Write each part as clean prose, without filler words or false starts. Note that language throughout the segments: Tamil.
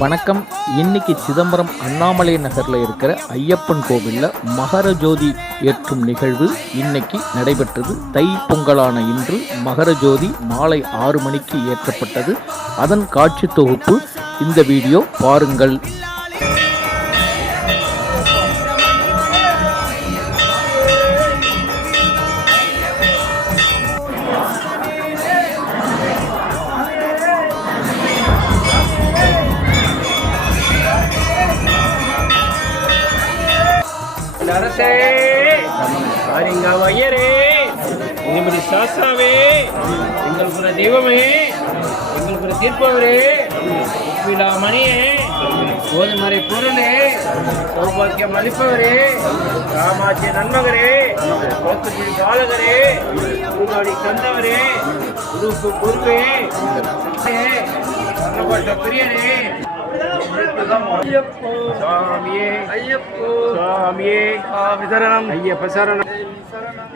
வணக்கம். இன்னைக்கு சிதம்பரம் அண்ணாமலை நகரில் இருக்கிற ஐயப்பன் கோவிலில் மகர ஜோதி ஏற்றும் நிகழ்வு இன்னைக்கு நடைபெற்றது. தை பொங்கலான இன்று மகர ஜோதி மாலை 6 மணிக்கு ஏற்றப்பட்டது. அதன் காட்சி தொகுப்பு இந்த வீடியோ பாருங்கள். அரசே, ஐயரே, எங்களுடைய சாஸ்தாவே, எங்களுக்கு தெய்வமே, எங்களுக்கு தீர்ப்பவரே, மணியே, கோதுமறை பொருளே, சௌபாக்கியம் அளிப்பவரே, ராமாட்சிய நன்மகரே, கோத்துக்குடி பாலகரே, குருநாடி கந்தவரே, குருப்பு பொறுப்பே, பிரியனே, சுவாமியே ஐயப்போ, சுவாமியே சுவாமி சரணம், ஐயப்ப சரணம்,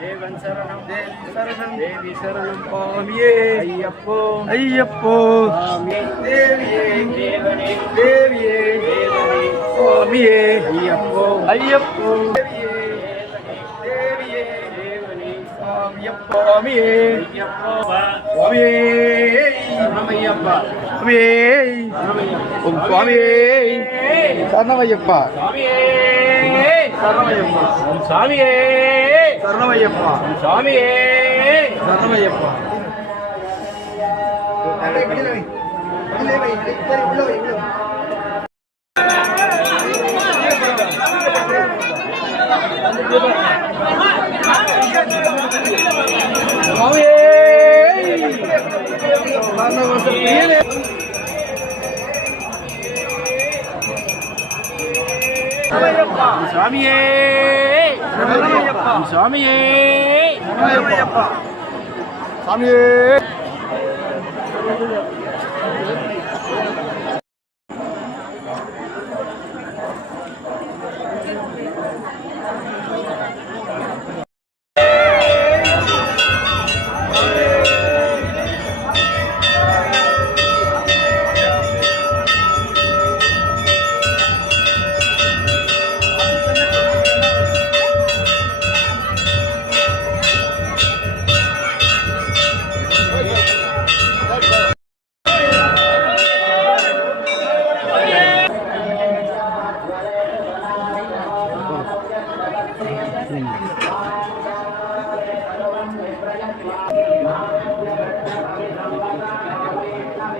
தேவன் சரணம், தேவி சரணம், தேவி சரணம், சுவாமியே ஐயப்போ, ஐயப்போ, சுவாமி தேவியே, தேவனே, தேவியே, தேவனே, சுவாமியே ஐயப்போ, ஐயப்போ, தேவியே, தேவியே, தேவனே, சுவாமியப்போ, சுவாமியே ஐயப்போ, சுவாமியே சரணமையப்பா, சுவாமியே ஓம் சுவாமியே சரணமையப்பா, சுவாமியே சரணமையப்பா, ஓம் சுவாமியே சரணமையப்பா, ஓம் சுவாமியே சரணமையப்பா. சுவாமியே சுவாமியே சுவாமியே